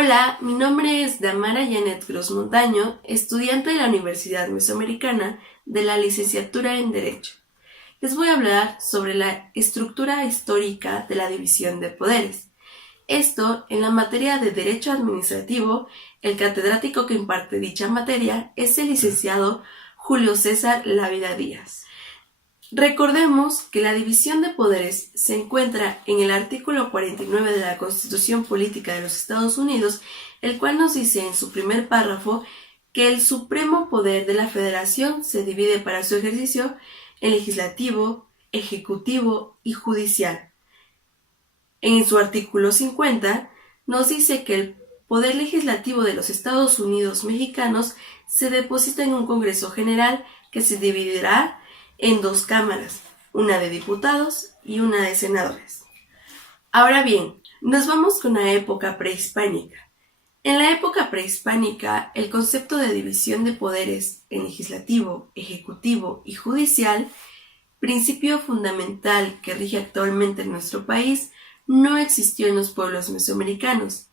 Hola, mi nombre es Damara Janet Cruz Montaño, estudiante de la Universidad Mesoamericana de la licenciatura en Derecho. Les voy a hablar sobre la estructura histórica de la división de poderes. Esto, en la materia de Derecho Administrativo, el catedrático que imparte dicha materia es el licenciado Julio César Lávida Díaz. Recordemos que la división de poderes se encuentra en el artículo 49 de la Constitución Política de los Estados Unidos, el cual nos dice en su primer párrafo que el supremo poder de la Federación se divide para su ejercicio en legislativo, ejecutivo y judicial. En su artículo 50 nos dice que el poder legislativo de los Estados Unidos mexicanos se deposita en un Congreso General que se dividirá en dos cámaras, una de diputados y una de senadores. Ahora bien, nos vamos con la época prehispánica. En la época prehispánica, el concepto de división de poderes en legislativo, ejecutivo y judicial, principio fundamental que rige actualmente en nuestro país, no existió en los pueblos mesoamericanos.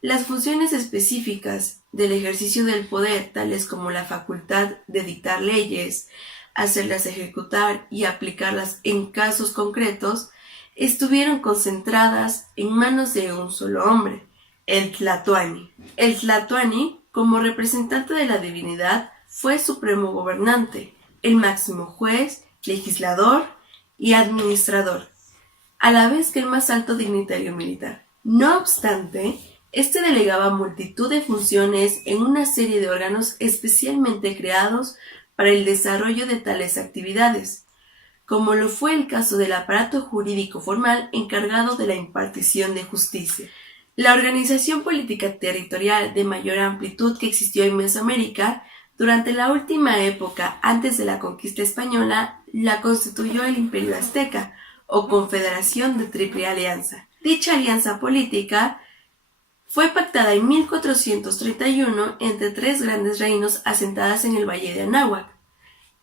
Las funciones específicas del ejercicio del poder, tales como la facultad de dictar leyes, hacerlas ejecutar y aplicarlas en casos concretos, estuvieron concentradas en manos de un solo hombre, el Tlatoani. El Tlatoani, como representante de la divinidad, fue supremo gobernante, el máximo juez, legislador y administrador, a la vez que el más alto dignatario militar. No obstante, este delegaba multitud de funciones en una serie de órganos especialmente creados para el desarrollo de tales actividades, como lo fue el caso del aparato jurídico formal encargado de la impartición de justicia. La organización política territorial de mayor amplitud que existió en Mesoamérica durante la última época antes de la conquista española la constituyó el Imperio Azteca o Confederación de Triple Alianza. Dicha alianza política fue pactada en 1431 entre tres grandes reinos asentadas en el Valle de Anáhuac: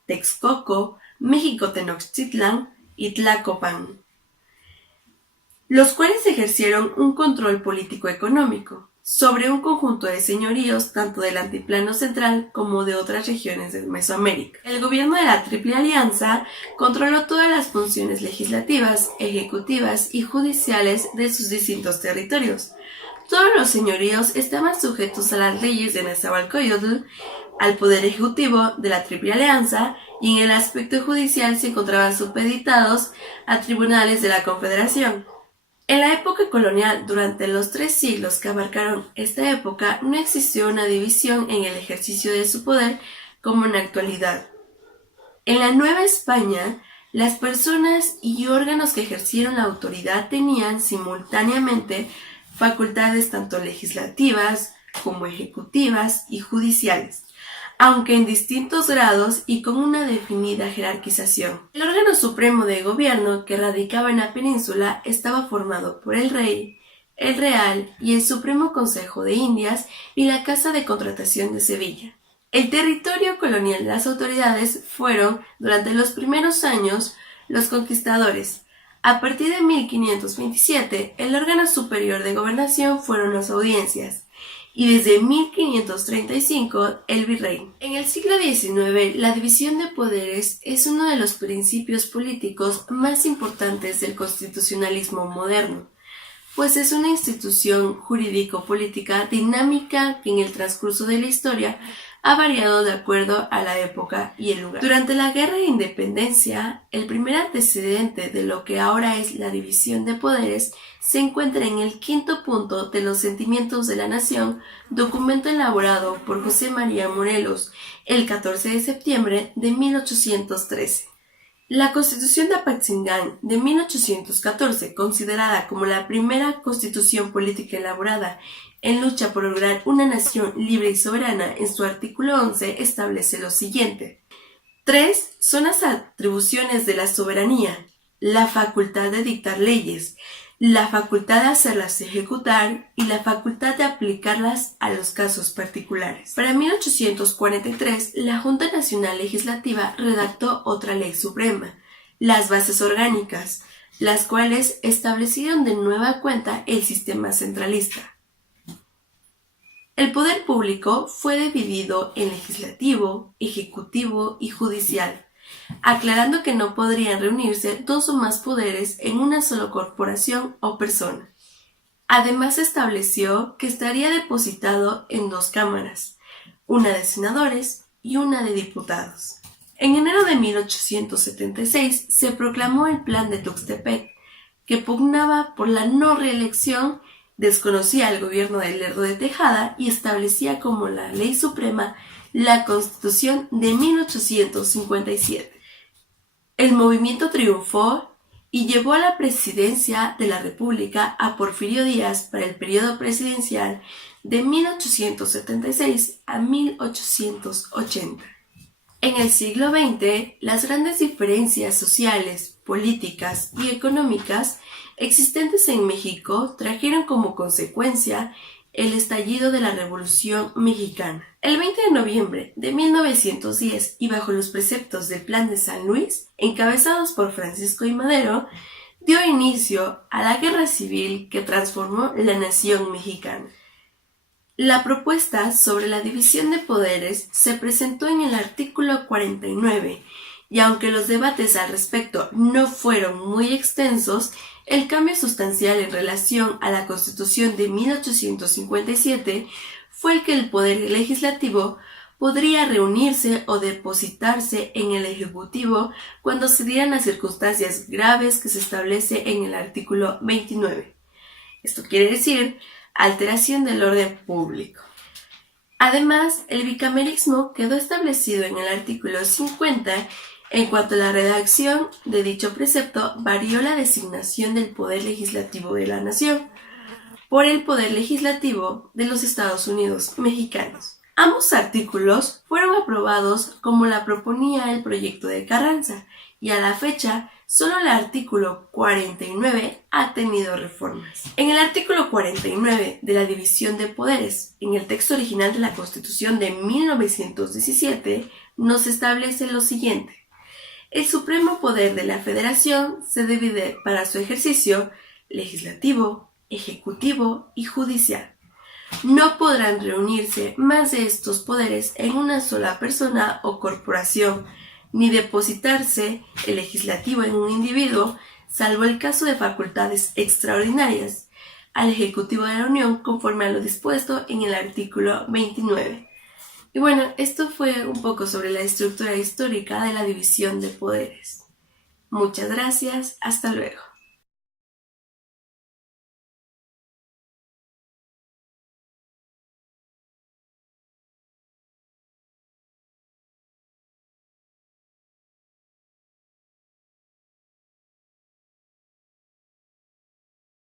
Texcoco, México-Tenochtitlan y Tlacopan, los cuales ejercieron un control político-económico sobre un conjunto de señoríos tanto del altiplano central como de otras regiones de Mesoamérica. El gobierno de la Triple Alianza controló todas las funciones legislativas, ejecutivas y judiciales de sus distintos territorios. Todos los señoríos estaban sujetos a las leyes de Nezahualcóyotl, al poder ejecutivo de la Triple Alianza, y en el aspecto judicial se encontraban supeditados a tribunales de la Confederación. En la época colonial, durante los 3 siglos que abarcaron esta época, no existió una división en el ejercicio de su poder como en la actualidad. En la Nueva España, las personas y órganos que ejercieron la autoridad tenían simultáneamente facultades tanto legislativas como ejecutivas y judiciales, aunque en distintos grados y con una definida jerarquización. El órgano supremo de gobierno que radicaba en la península estaba formado por el rey, el real y el Supremo Consejo de Indias y la Casa de Contratación de Sevilla. El territorio colonial de las autoridades fueron, durante los primeros años, los conquistadores. A partir de 1527, el órgano superior de gobernación fueron las audiencias, y desde 1535 el virrey. En el siglo XIX, la división de poderes es uno de los principios políticos más importantes del constitucionalismo moderno, pues es una institución jurídico-política dinámica que en el transcurso de la historia ha variado de acuerdo a la época y el lugar. Durante la Guerra de Independencia, el primer antecedente de lo que ahora es la división de poderes se encuentra en el 5º punto de los Sentimientos de la Nación, documento elaborado por José María Morelos el 14 de septiembre de 1813. La Constitución de Apatzingán de 1814, considerada como la primera constitución política elaborada en lucha por lograr una nación libre y soberana, en su artículo 11 establece lo siguiente. 3 son las atribuciones de la soberanía: la facultad de dictar leyes, la facultad de hacerlas ejecutar y la facultad de aplicarlas a los casos particulares. Para 1843, la Junta Nacional Legislativa redactó otra ley suprema, las Bases Orgánicas, las cuales establecieron de nueva cuenta el sistema centralista. El poder público fue dividido en legislativo, ejecutivo y judicial, aclarando que no podrían reunirse dos o más poderes en una sola corporación o persona. Además estableció que estaría depositado en dos cámaras, una de senadores y una de diputados. En enero de 1876 se proclamó el Plan de Tuxtepec, que pugnaba por la no reelección, desconocía el gobierno de Lerdo de Tejada y establecía como la ley suprema la Constitución de 1857. El movimiento triunfó y llevó a la presidencia de la República a Porfirio Díaz para el periodo presidencial de 1876 a 1880. En el siglo XX, las grandes diferencias sociales, políticas y económicas existentes en México trajeron como consecuencia el estallido de la Revolución Mexicana. El 20 de noviembre de 1910 y bajo los preceptos del Plan de San Luis, encabezados por Francisco I. Madero, dio inicio a la guerra civil que transformó la nación mexicana. La propuesta sobre la división de poderes se presentó en el artículo 49 y aunque los debates al respecto no fueron muy extensos, el cambio sustancial en relación a la Constitución de 1857 fue el que el poder legislativo podría reunirse o depositarse en el Ejecutivo cuando se dieran las circunstancias graves que se establece en el artículo 29. Esto quiere decir alteración del orden público. Además, el bicameralismo quedó establecido en el artículo 50. En cuanto a la redacción de dicho precepto, varió la designación del Poder Legislativo de la Nación por el Poder Legislativo de los Estados Unidos Mexicanos. Ambos artículos fueron aprobados como la proponía el proyecto de Carranza, y a la fecha solo el artículo 49 ha tenido reformas. En el artículo 49 de la división de poderes, en el texto original de la Constitución de 1917, nos establece lo siguiente. El supremo poder de la Federación se divide para su ejercicio legislativo, ejecutivo y judicial. No podrán reunirse más de estos poderes en una sola persona o corporación, ni depositarse el legislativo en un individuo, salvo el caso de facultades extraordinarias al Ejecutivo de la Unión conforme a lo dispuesto en el artículo 29. Y bueno, esto fue un poco sobre la estructura histórica de la división de poderes. Muchas gracias, hasta luego.